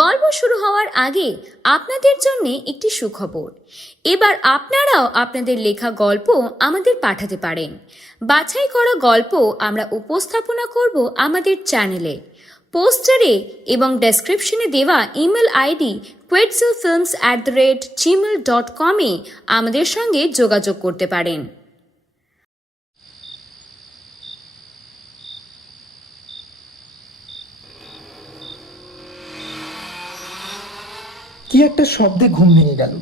গল্প শুরু হওয়ার আগে আপনাদের জন্য একটি সুখবর। এবার আপনারাও আপনাদের লেখা গল্প আমাদের পাঠাতে পারেন। বাছাই করা গল্প আমরা উপস্থাপনা করব আমাদের চ্যানেলে। পোস্টারে এবং ডেসক্রিপশনে দেওয়া ইমেল আইডি quetzalfilms@gmail.com-এ আমাদের সঙ্গে যোগাযোগ করতে পারেন। কি একটা শব্দে ঘুম ভেঙে গেল,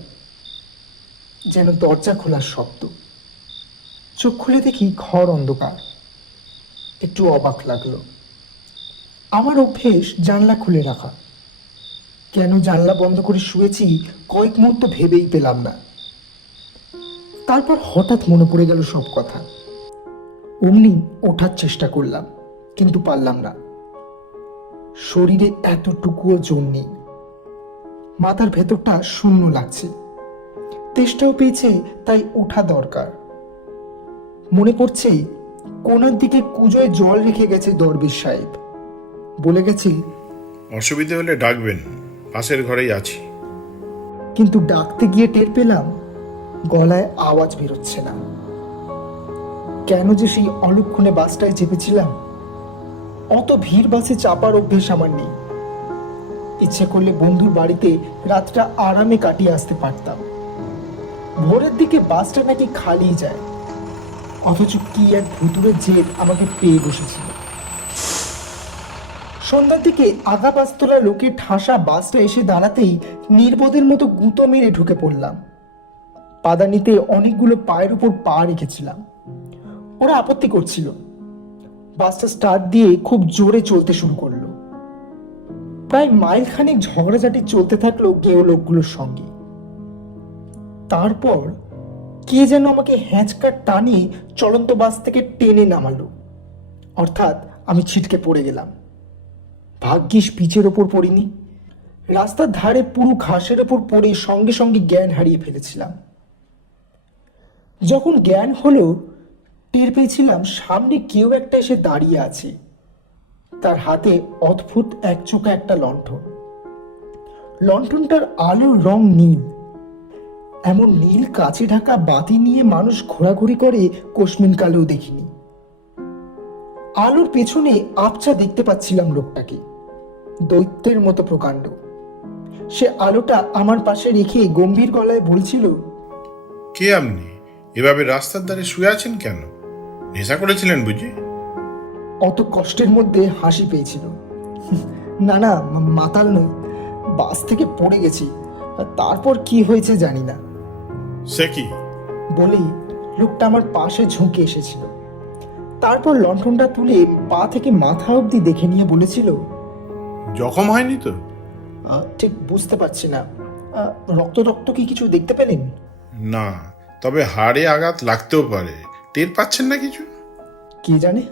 যেন দরজা খোলার শব্দ। চোখ খুলে দেখি ঘর অন্ধকার। একটু অবাক লাগলো। আমার অভ্যেস জানলা খুলে রাখা। কেন জানলা বন্ধ করে শুয়েছি কয়েক মুহূর্ত ভেবেই পেলাম না। তারপর হঠাৎ মনে পড়ে গেল সব কথা। অমনি ওঠার চেষ্টা করলাম, কিন্তু পারলাম না। শরীরে এতটুকুও জোর নেই। মাথার ভেতরটা শূন্য লাগছে। তেষ্টাও পেয়েছে, তাই ওঠা দরকার। মনে পড়ছে কোনার দিকে কুজোয় জল রেখে গেছে দরবেশ সাহেব। বলে গেছে অসুবিধে হলে ডাকবেন, পাশের ঘরেই আছি। কিন্তু ডাকতে গিয়ে টের পেলাম গলায় আওয়াজ বেরোচ্ছে না। কেন যে সেই অলক্ষণে বাসটায় চেপেছিলাম। অত ভিড় বাসে চাপার অভ্যেস আমার নেই। ইচ্ছে করলে বন্ধুর বাড়িতে রাতটা আরামে কাটিয়ে আসতে পারতাম। ভোরের দিকে বাসটা নাকি খালি যায়, অথচ কি এক ভুতুরের জেদ আমাকে পেয়ে বসেছিল। সন্ধ্যার দিকে আগা পাঁচতলা লোকের ঠাসা বাসটা এসে দাঁড়াতেই নির্বোধের মতো গুঁতো মেরে ঢুকে পড়লাম। পাদানিতে অনেকগুলো পায়ের উপর পা রেখেছিলাম। ওরা আপত্তি করছিল। বাসটা স্টার্ট দিয়ে খুব জোরে চলতে শুরু করলো। প্রায় মাইল খানেক ঝগড়াঝাটি চলতে থাকলো গেও লোকগুলোর সঙ্গে। তারপর কে যেন আমাকে হ্যাঁচকার টানে চলন্ত বাস থেকে টেনে নামালো। অর্থাৎ আমি ছিটকে পড়ে গেলাম। ভাগ্যিস পিচের ওপর পড়িনি। রাস্তার ধারে পুরো ঘাসের ওপর পড়ে সঙ্গে সঙ্গে জ্ঞান হারিয়ে ফেলেছিলাম। যখন জ্ঞান হলো, টের পেয়েছিলাম সামনে কেউ একটা এসে দাঁড়িয়ে আছে। তার হাতে অদ্ভুত একচোখা একটা লণ্ঠন। লণ্ঠনটার আলোর রং নীল। এমন নীল কাঁচে ঢাকা বাতি নিয়ে মানুষ ঘোরাঘুরি করে কোশমিন কালেও দেখিনি। আলোর পেছনে আবছা দেখতে পাচ্ছিলাম লোকটাকে, দৈত্যের মতো প্রকাণ্ড। সে আলোটা আমার পাশে রেখে গম্ভীর গলায় বলছিল, কে আপনি? এভাবে রাস্তার ধারে শুয়ে আছেন কেন? নেশা করেছিলেন বুঝি? অত কষ্টের মধ্যে হাসি পেয়েছিল। না না, মাতাল নই, বাস থেকে পড়ে গেছি। তারপর কি হয়েছে জানি না। সে কি? বলেই লোকটা আমার পাশে ঝুঁকে এসেছিল। তারপর লণ্ঠনটা তুলে পা থেকে মাথা অবধি দেখে নিয়ে বলেছিল, জখম হয়নি তো? ঠিক বুঝতে পারছি না। রক্ত রক্ত কি কিছু দেখতে পেলেন? না, তবে হাড়ে আঘাত লাগতেও পারে। টের পাচ্ছেন না কিছু? কে জানে।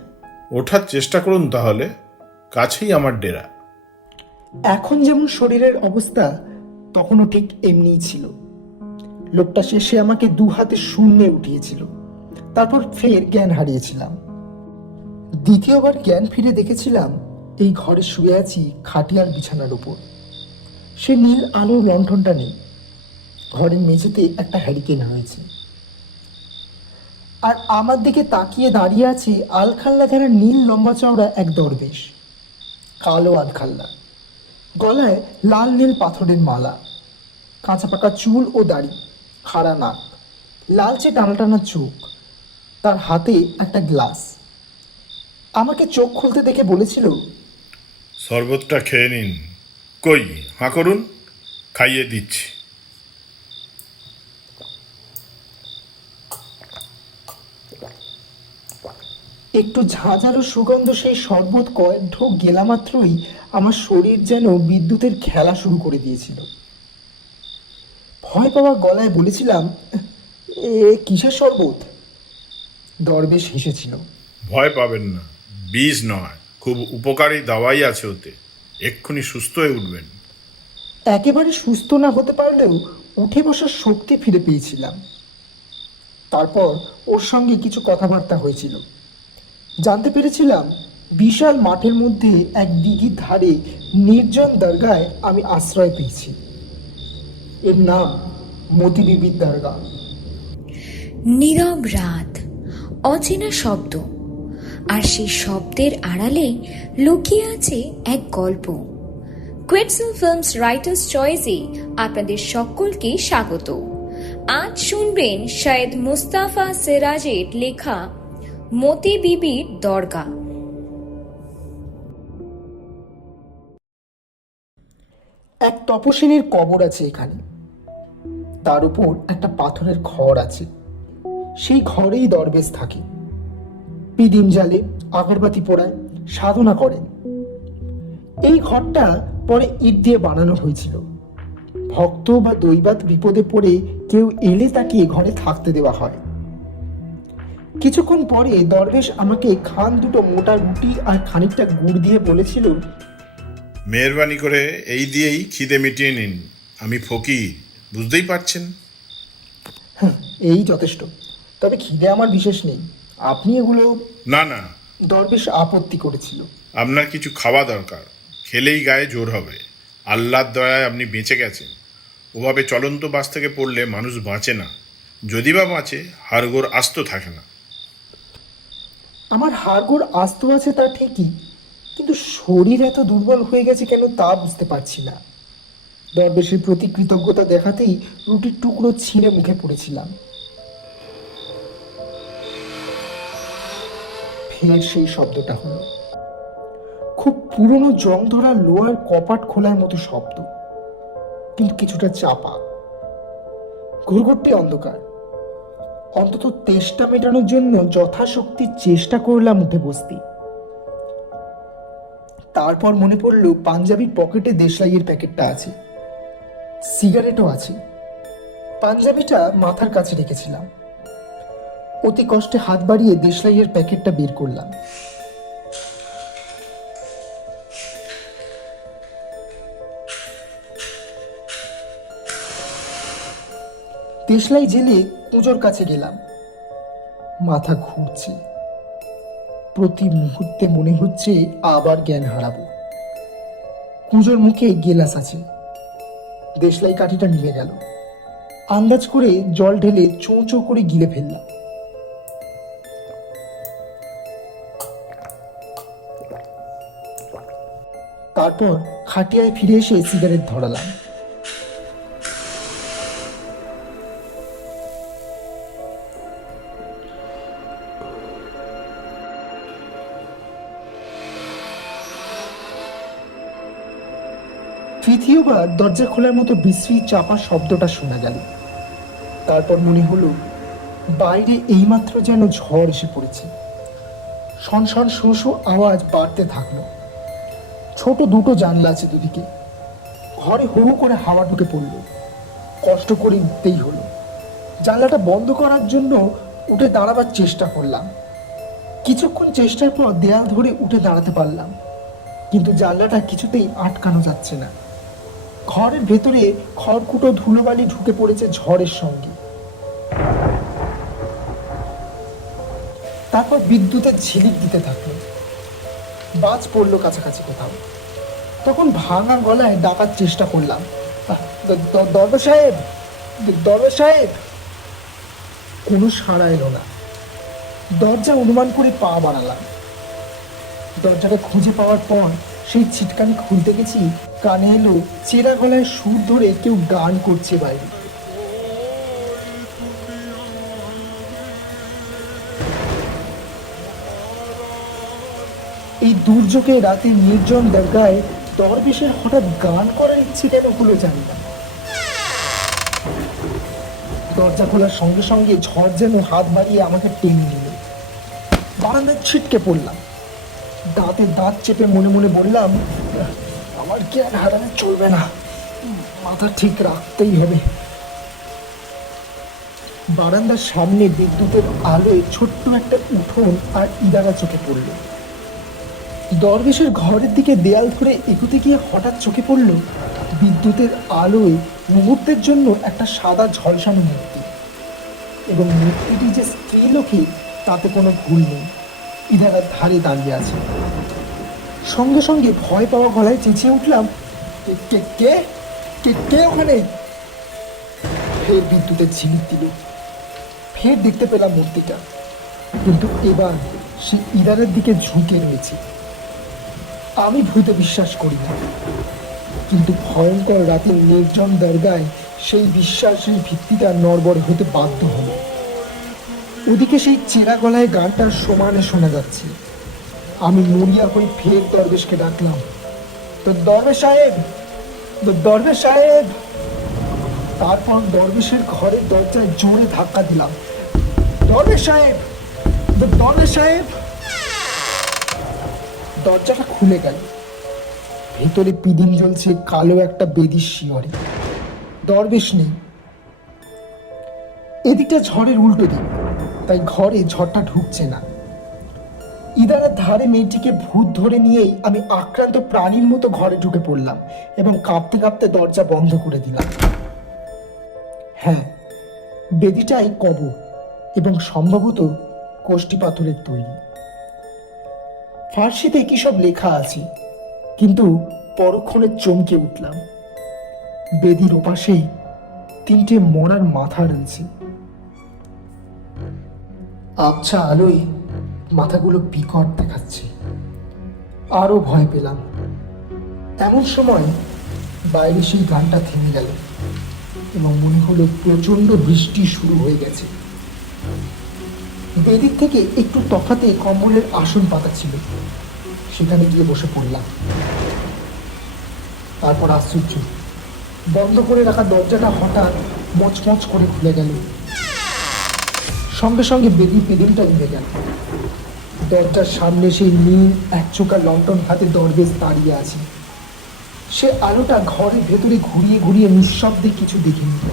ওঠার চেষ্টা করুন তাহলে, কাছেই আমার ডেরা। এখন যেমন শরীরের অবস্থা, তখনও ঠিক এমনিই ছিল। লোকটা শেষে আমাকে দু হাতে শূন্যে উঠিয়েছিল। তারপর ফের জ্ঞান হারিয়েছিলাম। দ্বিতীয়বার জ্ঞান ফিরে দেখেছিলাম এই ঘরে শুয়ে আছি খাটিয়ার বিছানার উপর। সে নীল আলোর লণ্ঠনটা নেই। ঘরের মেঝেতে একটা হ্যারিকেন রয়েছে। আর আমার দিকে তাকিয়ে দাঁড়িয়ে আছে আলখাল্লা ঘেরা নীল লম্বা চওড়া এক দরবেশ। কালো আলখাল্লা, গলায় লাল নীল পাথরের মালা, কাঁচা পাকা চুল ও দাড়ি, খাড়া নাক, লালচে টানা টানা চোখ। তার হাতে একটা গ্লাস। আমাকে চোখ খুলতে দেখে বলেছিল, শরবতটা খেয়ে নিন। কই, হাঁ করুন, খাইয়ে দিচ্ছি। একটু ঝাঁঝালো সুগন্ধ সেই শরবত কয়েক ঢোক গেলা মাত্রই আমার শরীর যেন বিদ্যুতের খেলা শুরু করে দিয়েছিল। ভয় পাওয়া গলায় বলেছিলাম, এ কিসের শরবত? দরবেশ হেসেছিল। ভয় পাবেন না, বিষ নয়, খুব উপকারী দাওয়াই আছে ওতে। এক্ষুনি সুস্থ হয়ে উঠবেন। একেবারে সুস্থ না হতে পারলেও উঠে বসার শক্তি ফিরে পেয়েছিলাম। তারপর ওর সঙ্গে কিছু কথাবার্তা হয়েছিল। জানতে পেরেছিলাম বিশাল মাঠের মধ্যে এক দিঘির ধারে নির্জন দরগায় আমি আশ্রয় পেয়েছি। এর নাম মতি বিবির দরগা। নীরব রাত, অচেনা শব্দ, আর সেই শব্দের আড়ালে লুকিয়ে আছে এক গল্প। কোয়েটসেল ফিল্মস রাইটার্স চয়েসে আপনাদের সকলকে স্বাগত। আজ শুনবেন শায়েদ মুস্তাফা সিরাজের লেখা মতি বিবির দরগা। এক তপস্বিনীর কবর আছে এখানে। তার উপর একটা পাথরের ঘর আছে। সেই ঘরেই দরবেশ থাকে। পিদিম জালে, আগরবাতি পোড়ায়, সাধনা করেন। এই ঘরটা পরে ইট দিয়ে বানানো হয়েছিল। ভক্ত বা দৈবাত বিপদে পড়ে কেউ এলে তাকে ঘরে থাকতে দেওয়া হয়। কিছুক্ষণ পরে দরবেশ আমাকে খান দুটো মোটা রুটি আর খানিকটা গুড় দিয়ে বলেছিল, মেহরবানি করে এই দিয়েই খিদে মিটিয়ে নিন, আমি ফকির, বুঝতেই পারছেন। এই যথেষ্ট। তবে খিদে আমার বিশেষ নেই। আপনি এগুলো। না না, দরবেশ আপত্তি করেছিল। আপনার কিছু খাওয়া দরকার, খেলেই গায়ে জোর হবে। আল্লাহর দয়ায় আপনি বেঁচে গেছেন। ওভাবে চলন্ত বাস থেকে পড়লে মানুষ বাঁচে না, যদি বা বাঁচে হাড়গোড় আস্ত থাকে না। আমার হাড়গোড় আস্ত আছে তা ঠিকই, কিন্তু শরীর এত দুর্বল হয়ে গেছে কেন তা বুঝতে পারছি না। দরবেশের প্রতি কৃতজ্ঞতা দেখাতেই রুটির টুকরো ছিঁড়ে মুখে পড়েছিলাম। ফের সেই শব্দটা হলো। খুব পুরনো জং ধরা লোহার কপাট খোলার মতো শব্দ, কিন্তু কিছুটা চাপা। ঘুরঘুরটি অন্ধকার। অন্তত তেষ্টা মেটানোর জন্য যথাশক্তি চেষ্টা করলাম উঠে বসতে। তারপর মনে পড়ল পাঞ্জাবির পকেটে দেশলাইয়ের প্যাকেটটা আছে, সিগারেটও আছে। পাঞ্জাবিটা মাথার কাছে রেখেছিলাম। অতি কষ্টে হাত বাড়িয়ে দেশলাইয়ের প্যাকেটটা বের করলাম। দেশলাই জেলে কুঁজোর কাছে গেলাম। মাথা ঘুরছে। প্রতি মুহূর্তে মনে হচ্ছে আবার জ্ঞান হারাবো। কুঁজোর মুখে গেলাস আছে। দেশলাই কাঠিটা নিয়ে গেল। আন্দাজ করে জল ঢেলে চোঁ চোঁ করে গিলে ফেললাম। তারপর খাটিয়ায় ফিরে এসে সিগারেট ধরালাম। তৃতীয়বার দরজা খোলার মতো বিশ্রী চাপা শব্দটা শোনা গেল। তারপর মনে হলো বাইরে এইমাত্র যেন ঝড় এসে পড়েছে। শনশন শো শো আওয়াজ বাড়তে থাকলো। ছোট দুটো জানলা আছে দুদিকে। ঘরে হু হু করে হাওয়া ঢুকে পড়লো। কষ্ট করে উঠতেই হলো। জানলাটা বন্ধ করার জন্য উঠে দাঁড়াবার চেষ্টা করলাম। কিছুক্ষণ চেষ্টার পর দেয়াল ধরে উঠে দাঁড়াতে পারলাম, কিন্তু জানলাটা কিছুতেই আটকানো যাচ্ছে না। ঘরের ভেতরে খড়কুটো ধুলোবালি ঢুকে পড়েছে ঝড়ের সঙ্গে। তারপর বিদ্যুতের ঝিলিক দিতে থাকলো। বাজ পড়লো কাছাকাছি কোথাও। তখন ভাঙা গলায় ডাকার চেষ্টা করলাম, দরবার সাহেব, দরবার সাহেব। কোনো সাড়া এলো না। দরজা অনুমান করে পা বাড়ালাম। দরজাটা খুঁজে পাওয়ার পর সেই ছিটকানি খুলতে গেছি, কানে এলো চেরা গলায় সুর ধরে কেউ গান করছে বাইরে। এই দুর্যোগে রাতে নির্জন দরগায় দরবেশের হঠাৎ গান করার ইচ্ছে কেন হলো জানি না। দরজা খোলার সঙ্গে সঙ্গে ঝড় যেন হাত বাড়িয়ে আমাকে টেনে নিল। বারান্দায় ছিটকে পড়লাম। দাঁতে দাঁত চেপে মনে মনে বললাম, আমার জ্ঞান হারানো চলবে না, মাথা ঠিক রাখতেই হবে। বারান্দার সামনে বিদ্যুতের আলোয় ছোট্ট একটা উঠোন আর ইদারা চোখে পড়ল। দরবেশের ঘরের দিকে দেয়াল ধরে এগোতে গিয়ে হঠাৎ চোখে পড়ল বিদ্যুতের আলোয় মুহূর্তের জন্য একটা সাদা ঝলসানো মূর্তি, এবং মূর্তিটি যে স্ত্রীলোকী তাতে কোনো ভুল নেই। ইদারার ধারে দাঁড়িয়ে আছে। সঙ্গে সঙ্গে ভয় পাওয়া গলায় চেঁচিয়ে উঠলাম, কে কে কে কে কে ওখানে? ফের বিদ্যুতের ঝিলিক দিল। ফের দেখতে পেলাম মূর্তিটা, কিন্তু এবার সে ইদারের দিকে ঝুঁকে রয়েছে। আমি ভূতে বিশ্বাস করি না, কিন্তু ভয়ঙ্কর রাতের নির্জন দরগায় সেই বিশ্বাসের ভিত্তিটা নড়বড়ে হতে বাধ্য হল। ওদিকে সেই চেরা গলায় গানটার সমানে শোনা যাচ্ছে। আমি মরিয়া হয়ে ফের দরবেশকে ডাকলাম, তো দরবেশ সাহেব, তো দরবেশ সাহেব। তারপর দরবেশের ঘরের দরজায় জোরে ধাক্কা দিলাম, দরবেশ সাহেব, তো দরবেশ সাহেব। দরজাটা খুলে গেল। ভেতরে পিদিম জ্বলছে কালো একটা বেদির শিয়রে। দরবেশ নেই। এদিকটা ঝড়ের উল্টো দিক, তাই ঘরে ঝড়টা ঢুকছে না। ইদারার ধারে মেয়েটিকে ভূত ধরে নিয়েই আমি আক্রান্ত প্রাণীর মতো ঘরে ঢুকে পড়লাম এবং কাঁপতে কাঁপতে দরজা বন্ধ করে দিলাম। হ্যাঁ, বেদিটাই কবর এবং সম্ভবত কোষ্ঠী পাথরের তৈরি। ফার্সিতে কি সব লেখা আছে, কিন্তু পরক্ষণে চমকে উঠলাম। বেদির ওপাশেই 3টে মরার মাথা রয়েছে। আবছা আলোয় মাথাগুলো বিকট দেখাচ্ছে। আরো ভয় পেলাম। এমন সময় বাইরে সেই গানটা থেমে গেল এবং মনে হলো প্রচন্ড বৃষ্টি শুরু হয়ে গেছে। বেদিক থেকে একটু তফাতে কম্বলের আসন পাতা ছিল, সেখানে গিয়ে বসে পড়লাম। তারপর আশ্চর্য, বন্ধ করে রাখা দরজাটা হঠাৎ মচমচ করে খুলে গেল। সঙ্গে সঙ্গে বেদি পেদিনটা উঠে গেল। দরজার সামনে সেই নীল একচোখা লন্ঠন হাতে দরবেশ দাঁড়িয়ে আছে। সে আলোটা ঘরের ভেতরে ঘুরিয়ে ঘুরিয়ে নিঃশব্দে কিছু দেখে নিল,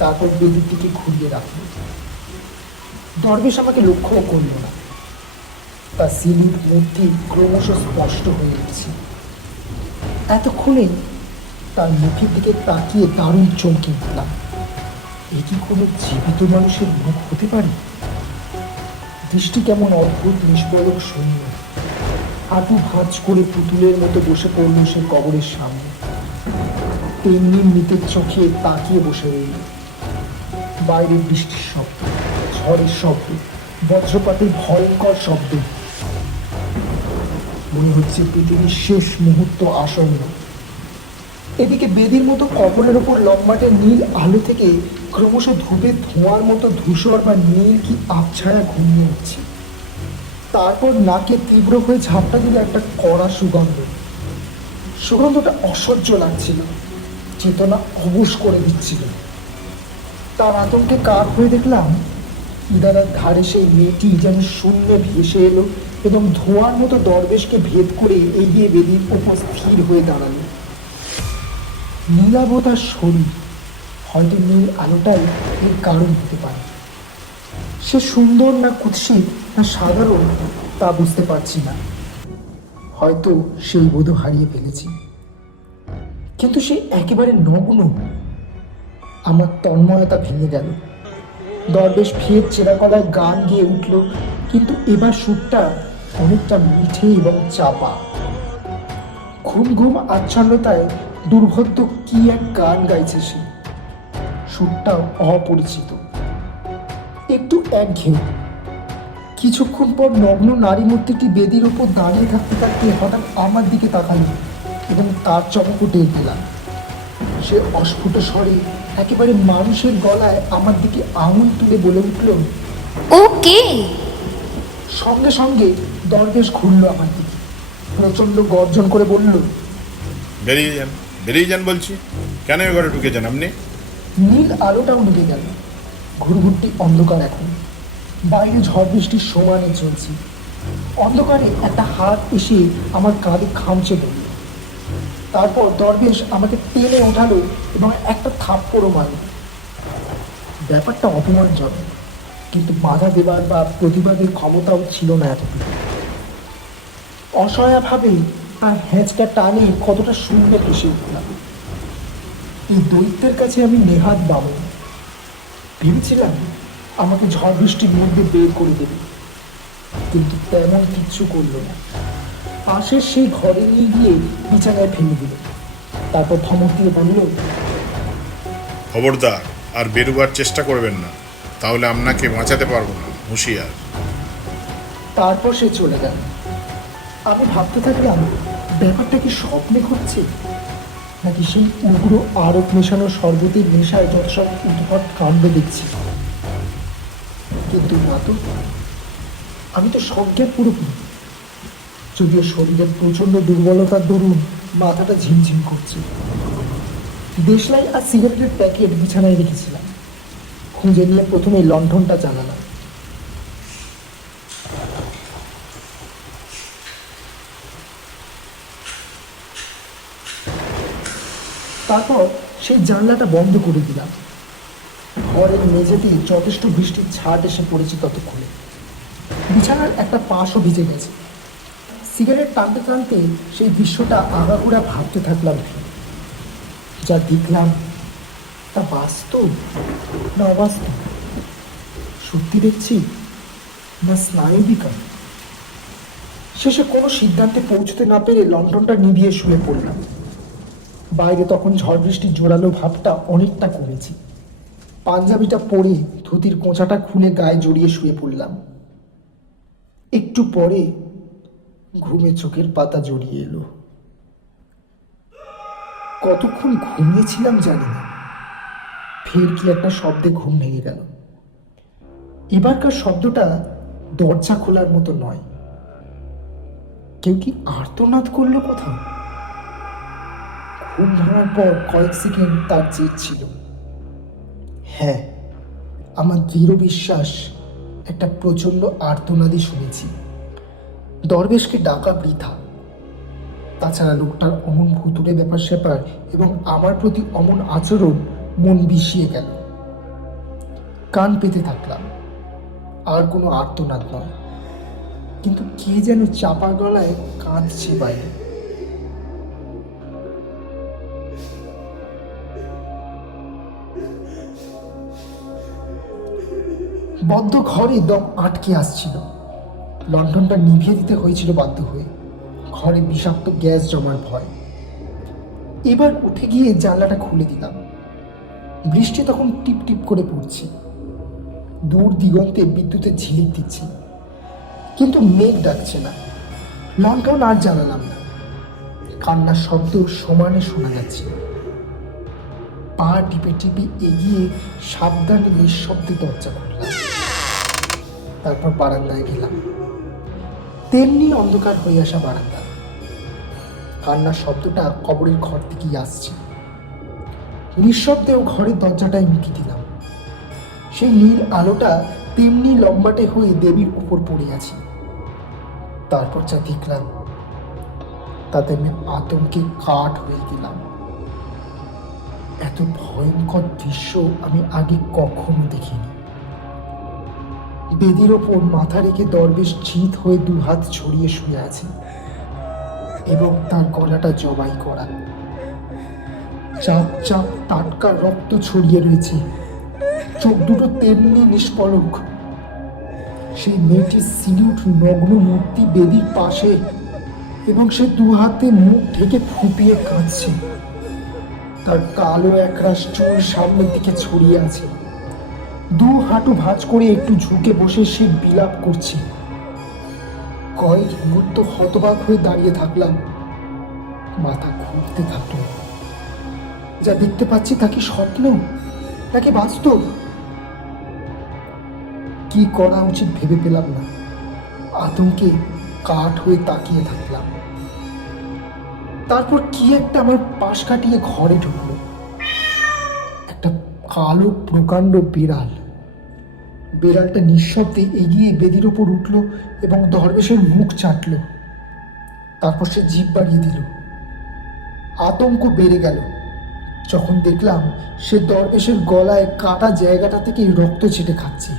তারপর বেদির দিকে ঘুরিয়ে রাখল। দরবেশ আমাকে লক্ষ্যও করল না। তার সিলির মূর্তি ক্রমশ স্পষ্ট হয়ে উঠছে। এতক্ষণে তার মুখের দিকে তাকিয়ে দারুণ চমকে উঠলাম। এ কি কোনো জীবিত মানুষের মুখ হতে পারে? দৃষ্টি কেমন অদ্ভুত, নিষ্পলক শূন্য। হাঁটু ভাঁজ করে পুতুলের মতো বসে পড়ল সে কবরের সামনে। তেমনি মৃতের চোখে তাকিয়ে বসে রইল। বাইরে বৃষ্টির শব্দ, ঝড়ের শব্দ, বজ্রপাতের ভয়ঙ্কর শব্দ। মনে হচ্ছে পৃথিবীর শেষ মুহূর্ত আসন্ন। এদিকে বেদির মতো কবরের ওপর লম্বাটে নীল আলো থেকে ক্রমশ ধূপের ধোঁয়ার মতো ধূসর বা নীল কি আবছায়া ঘুমিয়ে উঠছে। তারপর নাকে তীব্র হয়ে ঝাপটা দিল একটা কড়া সুগন্ধ। সুগন্ধটা অসহ্য লাগছিল, চেতনা অবশ করে দিচ্ছিল। তার আতঙ্কে কাক হয়ে দেখলাম ইদারার ধারে সেই মেয়েটি যেন শূন্যে ভেসে এলো এবং ধোঁয়ার মতো দরবেশকে ভেদ করে এগিয়ে বেদির ওপর স্থির হয়ে দাঁড়ালো। নীলাবতার শরীর, হয়তো নীল আলোটাই এর কারণ হতে পারে। সে সুন্দর না কুৎসিত না সাধারণ তা বুঝতে পারছি না। হয়তো সেই বোধ হারিয়ে ফেলেছি, কিন্তু সে একেবারে নগ্ন। আমার তন্ময়তা ভেঙে গেল। দরবেশ ফের চেরা গলায় গান গেয়ে উঠল, কিন্তু এবার সুরটা অনেকটা মিঠে এবং চাপা। ঘুম ঘুম আচ্ছন্নতায় দুর্ভেদ্য কি এক গান গাইছে সে। সুরটাও অপরিচিত, একটু একঘেয়ে। কিছুক্ষণ পর নগ্ন নারী মূর্তিটি বেদির ওপর দাঁড়িয়ে থাকতে থাকতে হঠাৎ আমার দিকে তাকালো এবং তার চমকও টের পেলাম। সে অস্ফুট স্বরে একেবারে মানুষের গলায় আমার দিকে আঙুল তুলে বলে উঠল, ওকে। সঙ্গে সঙ্গে দরবেশ ঘুরল আমার দিকে, প্রচন্ড গর্জন করে বলল, বেরিয়ে যান, বেরিয়ে যান বলছি। কেন এ ঘরে ঢুকে যান আপনি? নীল আলোটাও নিভে গেল। ঘুরঘুরটি অন্ধকার এখন। বাইরে ঝড় বৃষ্টির সমানে চলছে। অন্ধকারে একটা হাত এসে আমার কাঁধে খামচে ধরল। তারপর দরবেশ আমাকে টেনে ওঠালো এবং একটা থাপ্পড়ও মারল। ব্যাপারটা অপমানজনক, কিন্তু বাধা দেবার বা প্রতিবাদের ক্ষমতাও ছিল না এতদিন। অসহায়ভাবে তার হ্যাঁচকা টানে কতটা শূন্য ভেসে উঠলাম। এই দৈত্যের কাছে আমি নেহাত বামন। ভেবেছিলাম আমাকে ঝড় বৃষ্টির মধ্যে বের করে দেবে, কিন্তু তেমন কিচ্ছু করলো না। পাশের সেই ঘরে নিয়ে গিয়ে বিছানায় ফেলে দিল। তারপর ধমক দিয়ে বলল, খবরদার আর বেরোবার চেষ্টা করবেন না, তাহলে আপনাকে বাঁচাতে পারবো না, হুঁশিয়ার। তারপর সে চলে গেল। আমি ভাবতে থাকলাম, ব্যাপারটা কি স্বপ্নে ঘটছে, নাকি সেই উগ্র আরব মেশানো শরবতের নেশায় যত সব উদ্ভট কাণ্ড দেখছি। কিন্তু না তো, আমি তো সজ্ঞান পুরোপুরি, যদিও শরীরের প্রচণ্ড দুর্বলতার দরুন মাথাটা ঝিমঝিম করছে। দেশলাই আর সিগারেটের প্যাকেট বিছানায় রেখেছিলাম। খুঁজে নিয়ে প্রথমে লণ্ঠনটা জ্বালালাম। তারপর সেই জানলাটা বন্ধ করে দিলাম। ঘরের মেঝেতে যথেষ্ট বৃষ্টির ছাট এসে পড়েছে ততক্ষণে। বিছানার একটা পাশও ভিজে গেছে। সিগারেট টানতে টানতে সেই দৃশ্যটা আগাগোড়া ভাবতে থাকলাম। যা দেখলাম তা বাস্তব না অবাস্তব, সত্যি দেখছি না স্নায়ু বিকার। শেষে কোনো সিদ্ধান্তে পৌঁছতে না পেরে লণ্ঠনটা নিভিয়ে শুয়ে পড়লাম। বাইরে তখন ঝড় বৃষ্টির জোরালো ভাবটা অনেকটা কমেছে। পাঞ্জাবিটা পরে ধুতির কোঁচাটা খুলে গায়ে জড়িয়ে শুয়ে পড়লাম। একটু পরে ঘুমে চোখের পাতা জড়িয়ে এলো। কতক্ষণ ঘুমিয়েছিলাম জানি না, ফের কি একটা শব্দে ঘুম ভেঙে গেল। এবারকার শব্দটা দরজা খোলার মতো নয়। কেউ কি আর্তনাদ করলো কোথাও? ঘুম ভাঙার পর কয়েক সেকেন্ড তার জেদ ছিল। হ্যাঁ, আমার দৃঢ় বিশ্বাস একটা প্রচণ্ড আর্তনাদই শুনেছি। দরবেশকে ডাকা বৃথা। তাছাড়া লোকটার অমন ভুতুড়ে ব্যাপার স্যাপার এবং আমার প্রতি অমন আচরণ মন বিষিয়ে গেল। কান পেতে থাকলাম। আর কোনো আর্তনাদ নয়, কিন্তু কে যেন চাপা গলায় কাঁদছে বাইরে। বদ্ধ ঘরে দম আটকে আসছিল। লণ্ঠনটা নিভিয়ে দিতে হয়েছিল বাধ্য হয়ে। ঘরে বিষাক্ত গ্যাস জমার ভয়। এবার উঠে গিয়ে জানলাটা খুলে দিলাম। বৃষ্টি তখন টিপ টিপ করে পড়ছে। দূর দিগন্তে বিদ্যুতের ঝিলিক দিচ্ছে, কিন্তু মেঘ ডাকছে না। লণ্ঠন আর জ্বালালাম না। কান্নার শব্দ সমানে শোনা যাচ্ছে। পা টিপে টিপে এগিয়ে সাবধানে নিঃশব্দে দরজা খুললাম। তারপর বারান্দায় গেলাম। তেমনি অন্ধকার হয়ে আসা বারান্দা। কান্নার শব্দটা কবরের ঘর থেকেই আসছে। নিঃশব্দেও ঘরের দরজাটায় মুখি দিলাম। সেই নীল আলোটা তেমনি লম্বাটে হয়ে দেবীর উপর পড়ে আছে। তারপর যা দেখলাম তাতে আমি আতঙ্কে কাঠ হয়ে গেলাম। এত ভয়ঙ্কর দৃশ্য আমি আগে কখনো দেখিনি। বেদির ওপর মাথা রেখে দরবেশ চিত হয়ে দু হাত ছড়িয়ে শুয়ে আছে এবং তার গলাটা জবাই করা। চাপ চাপ টাটকা রক্ত ছড়িয়ে রয়েছে। চোখ দুটো তেমনি নিষ্পলক। সেই মেয়েটির সিলিউট নগ্ন মূর্তি বেদির পাশে এবং সে দু হাতে মুখ ঢেকে ফুপিয়ে কাঁদছে। তার কালো একরাশ চুল সামনের দিকে ছড়িয়ে আছে। দু হাঁটু ভাঁজ করে একটু ঝুঁকে বসে সে বিলাপ করছে। কয়েক মুহূর্ত হতবাক হয়ে দাঁড়িয়ে থাকলাম। মাথা ঘুরতে থাকলো। যা দেখতে পাচ্ছি তা কি স্বপ্ন নাকি বাস্তব? কি করা উচিত ভেবে পেলাম না। আতঙ্কে কাঠ হয়ে তাকিয়ে থাকলাম। তারপর কি একটা আমার পাশ কাটিয়ে ঘরে ঢুকলো। একটা কালো প্রকাণ্ড বিড়াল। বিড়ালটা নিঃশব্দে এগিয়ে বেদির ওপর উঠল এবং দরবেশের মুখ চাটল। তারপর সে জিভ বাড়িয়ে দিল। আতঙ্ক বেড়ে গেল যখন দেখলাম সে দরবেশের গলায় কাটা জায়গাটা থেকে রক্ত ছেটে খাচ্ছে।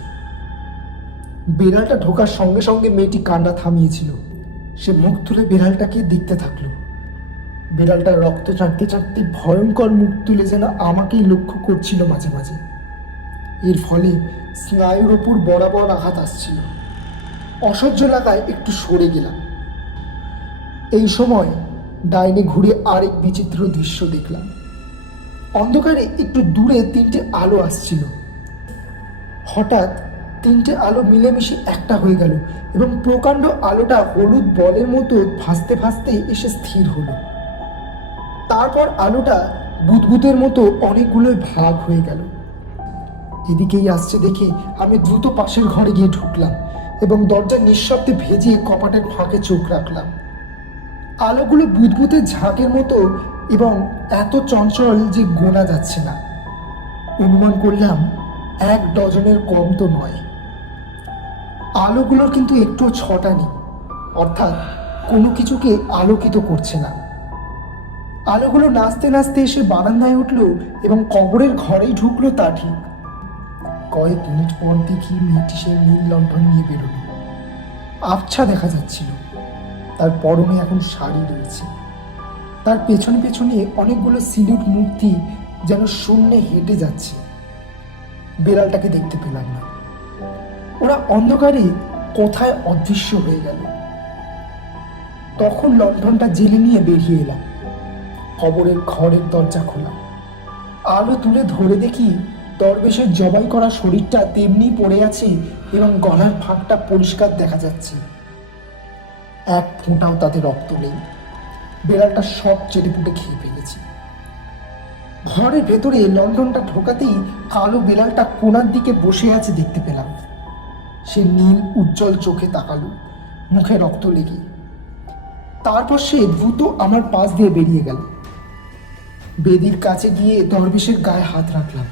বিড়ালটা ঢোকার সঙ্গে সঙ্গে মেয়েটি কান্না থামিয়েছিল। সে মুখ তুলে বিড়ালটাকে দেখতে থাকলো। বিড়ালটা রক্ত চাটতে চাটতে ভয়ঙ্কর মুখ তুলে যেন আমাকেই লক্ষ্য করছিল মাঝে মাঝে। এর ফলে স্নায়ুর ওপর বরাবর আঘাত আসছিল। অসহ্য লাগায় একটু সরে গেলাম। এই সময় ডাইনে ঘুরে আরেক বিচিত্র দৃশ্য দেখলাম। অন্ধকারে একটু দূরে 3টে আলো আসছিল। হঠাৎ 3টে আলো মিলেমিশে একটা হয়ে গেল এবং প্রকাণ্ড আলোটা হলুদ বলের মতো ভাসতে ভাসতে এসে স্থির হলো। তারপর আলোটা বুদবুদের মতো অনেকগুলো ভাগ হয়ে গেল। এদিকেই আসছে দেখে আমি দ্রুত পাশের ঘরে গিয়ে ঢুকলাম এবং দরজা নিঃশব্দে ভেজে কপাটের ফাঁকে চোখ রাখলাম। আলোগুলো বুদবুদের ঝাঁকের মতো এবং এত চঞ্চল যে গোনা যাচ্ছে না। অনুমান করলাম 1 ডজনের কম তো নয়। আলোগুলোর কিন্তু একটুও ছটা নেই, অর্থাৎ কোনো কিছুকে আলোকিত করছে না। আলোগুলো নাচতে নাচতে এসে বারান্দায় উঠলো এবং কবরের ঘরেই ঢুকলো তা ঠিক। কয়েক মিনিট পর দেখি মেয়েটি সে নীল লণ্ঠন নিয়ে বেরোলো। আবছা দেখা যাচ্ছিল। তার পরনে এখন শাড়ি রয়েছে। তার পেছনে পেছনে অনেকগুলো সিলিউট মূর্তি যেন শূন্যে হেঁটে যাচ্ছে। বেড়ালটাকে দেখতে পেলাম না। ওরা অন্ধকারে কোথায় অদৃশ্য হয়ে গেল। তখন লণ্ঠনটা জেলে নিয়ে বেরিয়ে এলাম। কবরের ঘরের দরজা খোলা। আলো তুলে ধরে দেখি দরবেশের জবাই করা শরীরটা তেমনি পড়ে আছে এবং গলার ফাঁকটা পরিষ্কার দেখা যাচ্ছে। এক ফোঁটাও তাতে রক্ত নেই। বেড়ালটা সব চেটেপুটে খেয়ে ফেলেছে। ঘরের ভেতরে লণ্ঠনটা ঢোকাতেই কালো বেড়ালটা কোণার দিকে বসে আছে দেখতে পেলাম। সে নীল উজ্জ্বল চোখে তাকালো, মুখে রক্ত লেগে। তারপর সে দ্রুত আমার পাশ দিয়ে বেরিয়ে গেল। বেদির কাছে গিয়ে দরবেশের গায়ে হাত রাখলাম।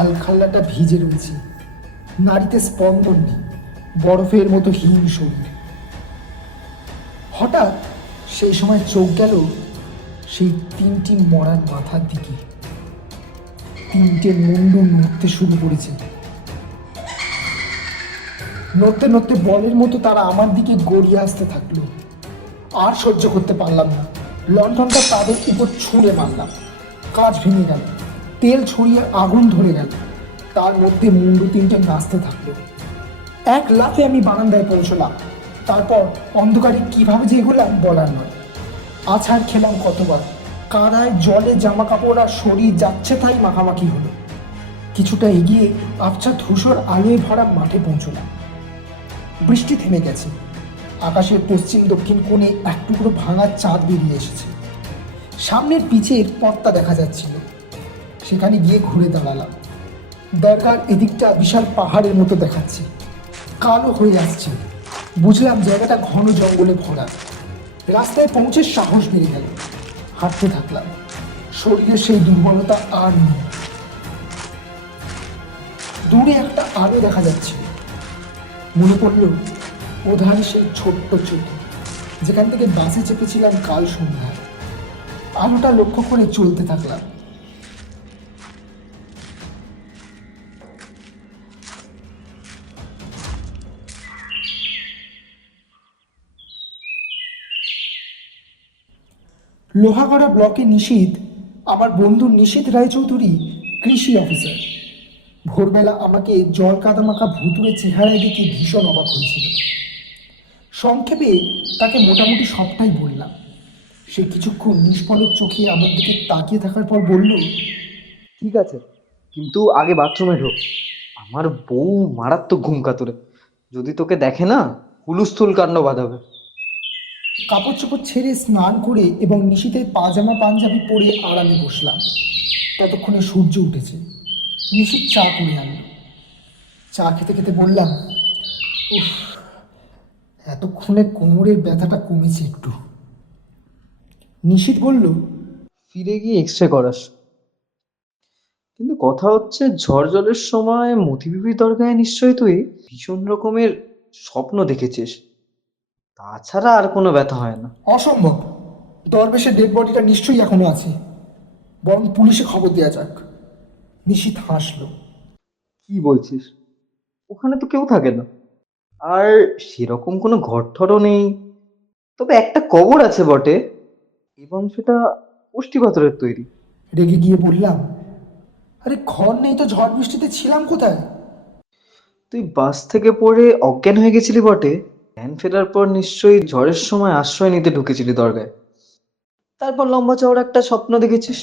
আলখাল্লাটা ভিজে রয়েছে, নাড়িতে স্পন্দন নেই, বরফের মতো হিম শরীর। হঠাৎ সেই সময় চোখ গেল সেই 3টি মরার মাথার দিকে। 3টে মুন্ডু নড়তে শুরু করেছে। নড়তে নড়তে বলের মতো তারা আমার দিকে গড়িয়ে আসতে থাকলো। আর সহ্য করতে পারলাম না। লণ্ঠনটা তাদের উপর ছুঁড়ে মারলাম। কাঁচ ভেঙে গেল, তেল ছড়িয়ে আগুন ধরে গেল। তার মধ্যে মুন্ডু 3টে নাচতে থাকলো। এক লাফে আমি বারান্দায় পৌঁছলাম। তারপর অন্ধকারে কিভাবে যে এগোলাম বলার নয়। আছাড় খেলাম কতবার। কাদায় জলে জামা কাপড় আর শরীর যাচ্ছে তাই মাখামাখি হলো। কিছুটা এগিয়ে আবছা ধূসর আলোয় ভরা মাঠে পৌঁছলাম। বৃষ্টি থেমে গেছে। আকাশের পশ্চিম দক্ষিণ কোণে এক টুকরো ভাঙা চাঁদ বেরিয়ে এসেছে। সামনের পিচের পথটা দেখা যাচ্ছিল। সেখানে গিয়ে ঘুরে দাঁড়ালাম। দরকার এদিকটা বিশাল পাহাড়ের মতো দেখাচ্ছে, কালো হয়ে আসছে। বুঝলাম জায়গাটা ঘন জঙ্গলে ভরা। রাস্তায় পৌঁছে সাহস বেড়ে গেল। হাঁটতে থাকলাম। শরীরের সেই দুর্বলতা আর নেই। দূরে একটা আলো দেখা যাচ্ছে। মনে পড়ল প্রধান সেই ছোট্ট চোখ, যেখান থেকে বাসে চেপেছিলাম কাল সন্ধ্যায়। আলোটা লক্ষ্য করে চলতে থাকলাম। লোহাগড়া ব্লকে নিশীথ, আমার বন্ধু নিশীথ রায়চৌধুরী কৃষি অফিসার। ভোরবেলা আমাকে জল কাদামাখা ভুতুড়ে চেহারায় দেখে ভীষণ অবাক হয়েছিল। সংক্ষেপে তাকে মোটামুটি সবটাই বললাম। সে কিছুক্ষণ নিষ্পলক চোখে আমার দিকে তাকিয়ে থাকার পর বলল, ঠিক আছে, কিন্তু আগে বাথরুমে ঢোক। আমার বউ মারাত্মক ঘুম কাতুরে, যদি তোকে দেখে না হুলুস্থুল কাণ্ড বাঁধাবে। কাপড় চোপড় ছেড়ে স্নান করে এবং নিশীথের পাজামা পাঞ্জাবি পরে আরামে বসলাম। ততক্ষণে সূর্য উঠেছে। নিশীথ চা করে আনলো। চা খেতে খেতে বললাম, উফ, এতক্ষণে কোমরের ব্যথাটা কমেছে একটু। নিশীথ বলল, ফিরে গিয়ে এক্সরে করাস। কিন্তু কথা হচ্ছে, ঝড় জলের সময় মতিবিবির দরগায় নিশ্চয়ই তুই ভীষণ রকমের স্বপ্ন দেখেছিস, তাছাড়া আর কোনো ব্যথা হয় না। অসম্ভব। দরবেশের ডেড বডিটা নিশ্চয়ই এখনো আছে, বরং পুলিশে খবর দেওয়া যাক। নিশীথ হাসলো। কি বলছিস? ওখানে তো কেউ থাকে না, আর সেরকম কোনো ঘরঠরও নেই। তবে একটা কবর আছে বটে, এবং সেটা পুষ্টি পাথরের তৈরি। রেগে গিয়ে বললাম, আরে ঘর নেই তো ঝড় বৃষ্টিতে ছিলাম কোথায়? তুই বাস থেকে পড়ে অজ্ঞান হয়ে গেছিলি বটে, জ্ঞান ফেরার পর নিশ্চয়ই ঝড়ের সময় আশ্রয় নিতে ঢুকেছিলি দরগায়। তারপর লম্বা চওড়া একটা স্বপ্ন দেখেছিস।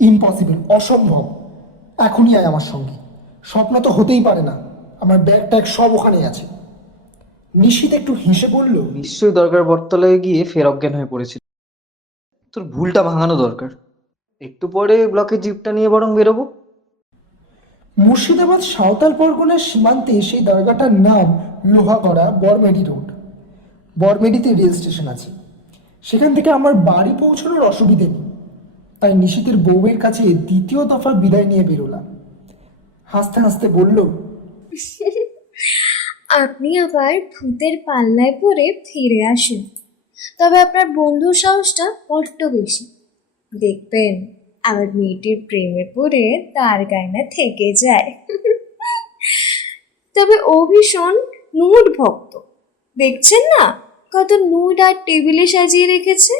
ইম্পসিবল, অসম্ভব। এখনই আয় আমার সঙ্গে। স্বপ্ন তো হতেই পারে না, আমার ব্যাগ ট্যাগ সব ওখানেই আছে। নিশিত একটু হেসে বলল, নিশ্চয়ই দরগার বটতলায় গিয়ে ফের অজ্ঞান হয়ে পড়েছিল। তোর ভুলটা ভাঙানো দরকার। একটু পরে ব্লকের জিপটা নিয়ে বরং বেরোবো। মুর্শিদাবাদ সাঁওতাল পরগনার সীমান্তে সেই দরগাটার নাম লোহাগড়া বরমেডি রোড। বরমেডিতে রেল স্টেশন আছে, সেখান থেকে আমার বাড়ি পৌঁছানোর অসুবিধে নেই। তাই নিশিতের বউয়ের কাছে দ্বিতীয় দফা বিদায় নিয়ে বেরোলাম। হাসতে হাসতে বলল, আপনি আবার ভূতের পাল্লায় পড়ে ফিরে আসুন, তবে আপনার বন্ধুর সাহসটা বড্ড বেশি। দেখবেন আবার মেয়েটির প্রেমে পড়ে তার গায়না থেকে যায়। তবে ও ভীষণ নুড ভক্ত, দেখছেন না কত নুড আর টেবিলে সাজিয়ে রেখেছে।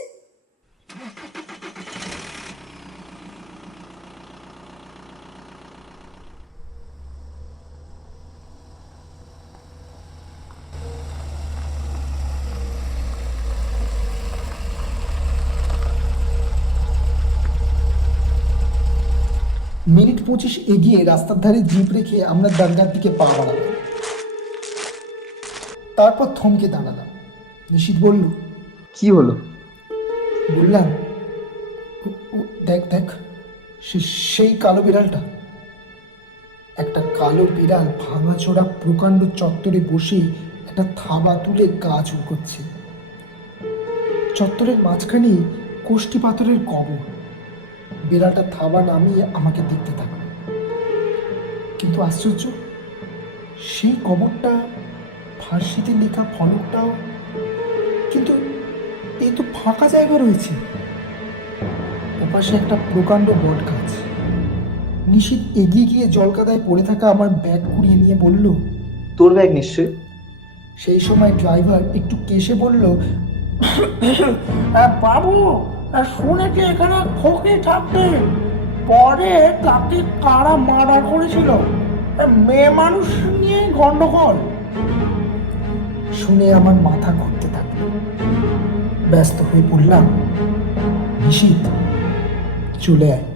মিনিট 25 এগিয়ে রাস্তার ধারে জিপ রেখে আমরা দরগার দিকে পা বাড়ালাম। তারপর থমকে দাঁড়ালাম। নিশিত বলল, কি হলো? বললাম, দেখ দেখ, সেই কালো বিড়ালটা। একটা কালো বিড়াল ভাঙাচোরা প্রকাণ্ড চত্বরে বসে একটা থাবা তুলে গা চুল করছে। চত্বরের মাঝখানে কোষ্ঠী পাথরের কবর। বিড়ালটা থাবা নামিয়ে আমাকে দেখতে থাকলো। কিন্তু আশ্চর্য, সেই কবরটা, ফার্সিতে লেখা ফলকটাও, কিন্তু এই তো ফাঁকা জায়গা রয়েছে। ওপাশে একটা প্রকাণ্ড বট গাছ। নিশিত এগিয়ে গিয়ে জলকাদায় পড়ে থাকা আমার ব্যাগ কুড়িয়ে নিয়ে বলল, তোর ব্যাগ নিশ্চয়ই। সেই সময় ড্রাইভার একটু কেশে বলল, বাবু, শুনেছি এখানে ফকির থাকতে, পরে তাকে কারা মার্ডার করেছিল, মেয়ে মানুষ নিয়ে গন্ডগোল। শুনে আমার মাথা ঘুরতে থাকলো। ব্যস্ত হয়ে পড়লাম, নিশিত চলে আয়।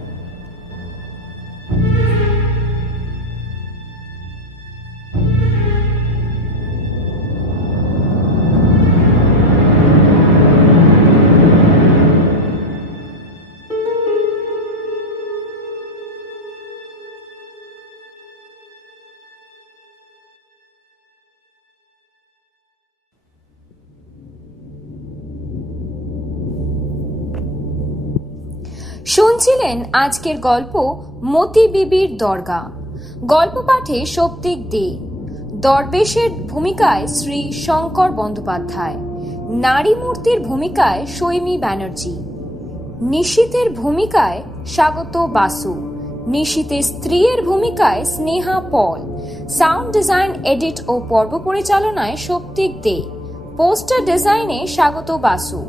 শুনছিলেন আজকের গল্প মতি বিবির দরগা। গল্প পাঠে সৌপ্তিক দে, দরবেশের ভূমিকায় শ্রী শঙ্কর বন্দ্যোপাধ্যায়, নারী মূর্তির ভূমিকায় সৈমী ব্যানার্জি, নিশিতের ভূমিকায় স্বাগত বাসু, নিশিতের স্ত্রীর ভূমিকায় স্নেহা পল, সাউন্ড ডিজাইন, এডিট ও পর্ব পরিচালনায় সৌপ্তিক দে, পোস্টার ডিজাইনে স্বাগত বাসু।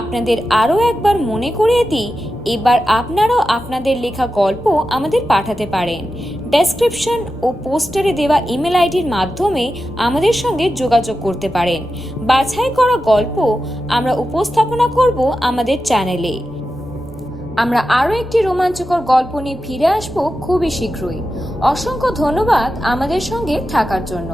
আপনাদের আরও একবার মনে করিয়ে দিই, এবার আপনারাও আপনাদের লেখা গল্প আমাদের পাঠাতে পারেন। ডেসক্রিপশন ও পোস্টারে দেওয়া ইমেল আইডির মাধ্যমে আমাদের সঙ্গে যোগাযোগ করতে পারেন। বাছাই করা গল্প আমরা উপস্থাপনা করব আমাদের চ্যানেলে। আমরা আরও একটি রোমাঞ্চকর গল্প নিয়ে ফিরে আসব খুবই শীঘ্রই। অসংখ্য ধন্যবাদ আমাদের সঙ্গে থাকার জন্য।